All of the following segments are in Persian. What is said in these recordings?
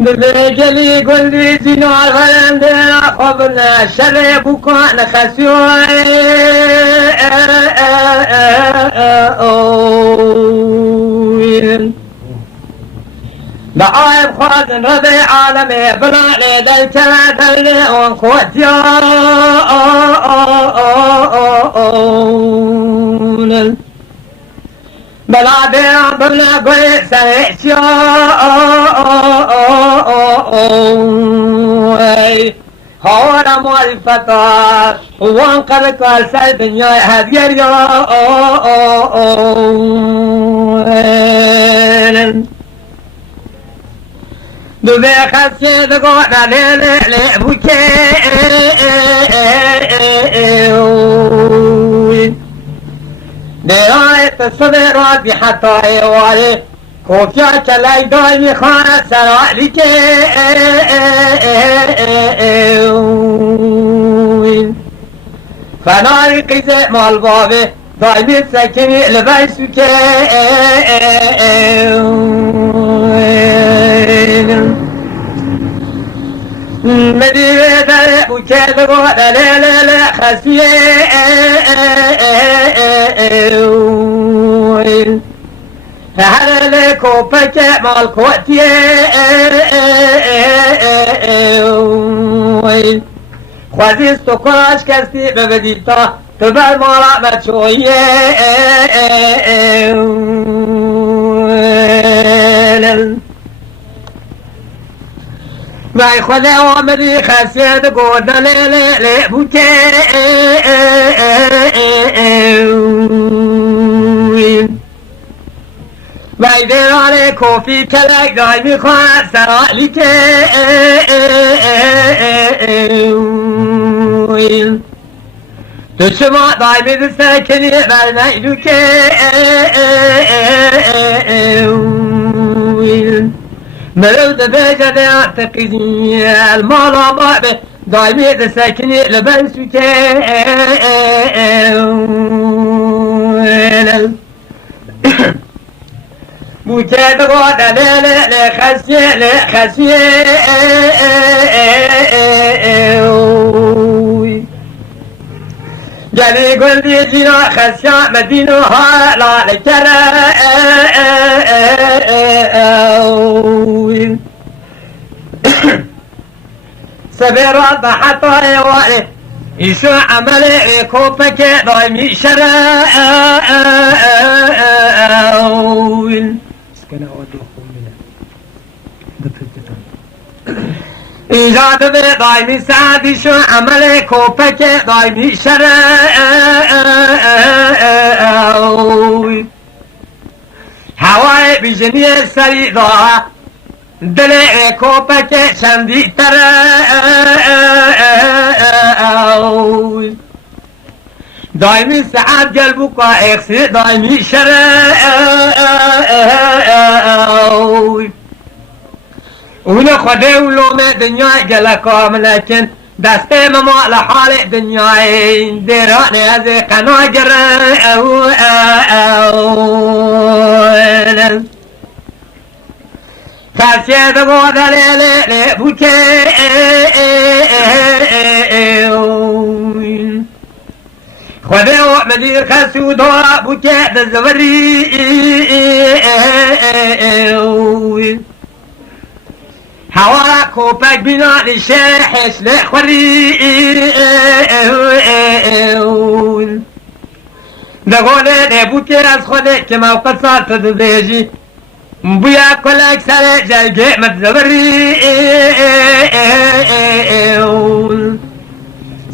ببيجلي قلبي زينار غلندنا خبرنا شر بكون خسيوي بعايب خازن ربي عالمي بلا ليدي تلاتي ونكوتيا بلا دير بلا قوي سريشيا هورا معرفتا وانقل كل سيد دنيا هدير دوبه خسي دقونا ليلي بوكي نهاية الصبر راضي حتى يوالي كوفيا كلاي دايمي خانة سراليك فناري قيزة مال بابي دايمي سكني لبيسوك مدينة داري بوكي دقوة ليلة خسيه هذا لكو بكى مال كوتي خوازیست و کاش کسی ببدیتا تو بر مالا مچویه مای خود آمدی خسید گردن لیلی بوکه مای دیران کوفی کلک دایمی خواهد سرالی که تو شما دایمی دسته کنی برمیدو که مرو دبیجه دیان تقیزی المالا بابه دایمی دسته کنی لبنسو که بوكي دقوة ليلة لخسيه جالي قلبي جينا خسيا مدينة هالا لكرا سبيرات حتى يوالي يشو عملي كوبك دايمي شرا إيجاد دايمي سعدي شو عملي كوبك دايمي شرا هواي بجنيه سري ضاع دلي كوبك شندي ترى دايمي سعاد قلبك اخسي دايمي شرا ونا خده ولومه دنيا جلكام لكن دسته مما لحال دنيا ديراني هذي قناجر خاسيه دقوة ليلي بوكي خذوا مدير خاسو دوا بوكي دزوري هوا كوبك بنا لشاحش لخوري دقوله لبوكي از خوده که موقت سال تدبیجی بويا كلك سنة جايجي متزوري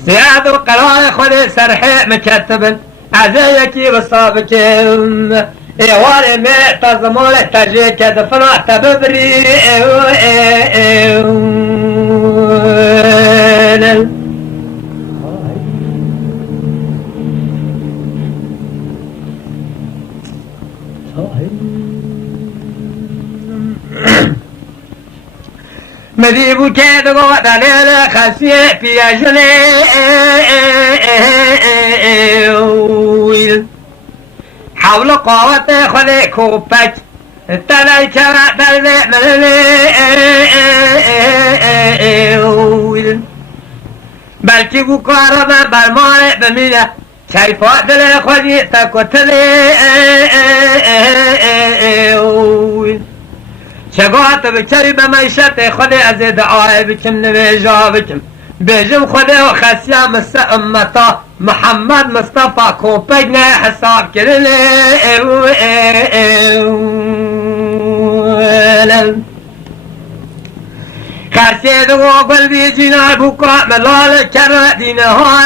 سياد وقرار خلي سرحي مكتبا عزيكي بصابك ايواري ميت تزمولي تجيك دفنا تببري مذيبو كادو دليل خسيه في جنيه حول قوة خلي كوبك تلاي كما دلي بلکی بو کارا من برمانه بمینه کیفات دل خودی تکتلی چگاه تو بچری به معیشت خود از دعای بکم نویجا بکم بیجم خود و خسیه مثل امتا محمد مصطفى کوپک نه حساب کرن خسیه دو گل بی جناب بکا ملال کر دینه ها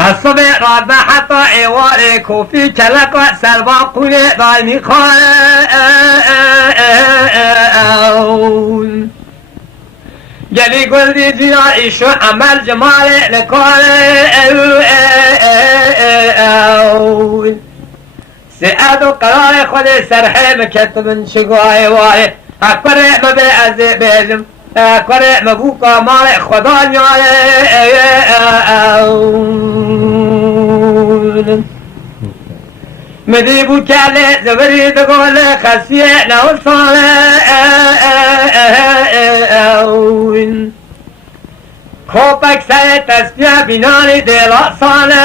الصبح راد حتى ايواري كوفي كلقا سلبا قولي ضايمي خال جلي قلدي جنائي شو عمل جمالي لكالي سعادو قرار خودي سرحي مكتب شقواي واري اكبر مبي ازي بيجم اكبر مبوكا مالي خدا نيالي مدي بو كالي زبري تقول خسيه نو صالح کوپک سر تسبیح بینانی دلا ساله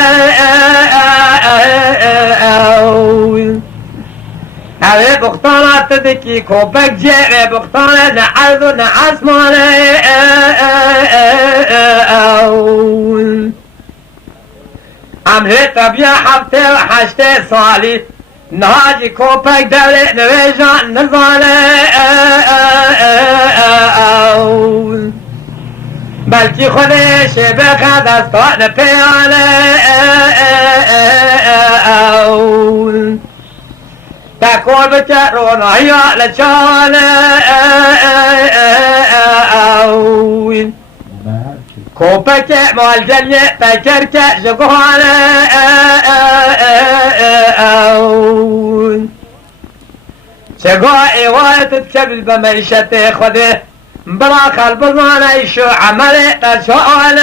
اوه بختانات دکی کوپک جه بختانه نعرض و نعرض ماله امره طبیعه هفته و هشته سالی نهاجی کوپک دوله نویجان نزاله بلکی خودش بخد از تان پیاله تکور بچه رونایی لچاله کوپک مالجلیه تکر که جگوانه چگاه ایوایتت کبیل بمعیشت خوده بلا قلب المعنى شو عمل تسؤال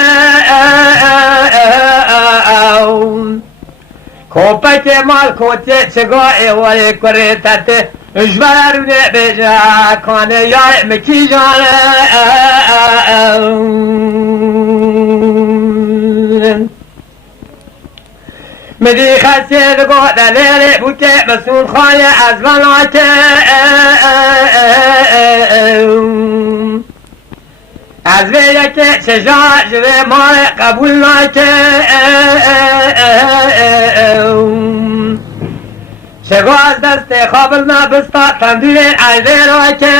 کوپک مال کوتی چگاه ولی کریتت اجبار بجا کانه یا مکی جانه مدی خسید گو دلیل بوکه مسئول خانه از بلاکه از ویده که چشا جوه مال قبول ناکه شگو از دست خوابل ما بستا تندیل عیده را که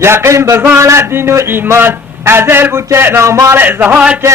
یقین بزانت دین و ایمان ازل بود که نامال ازها که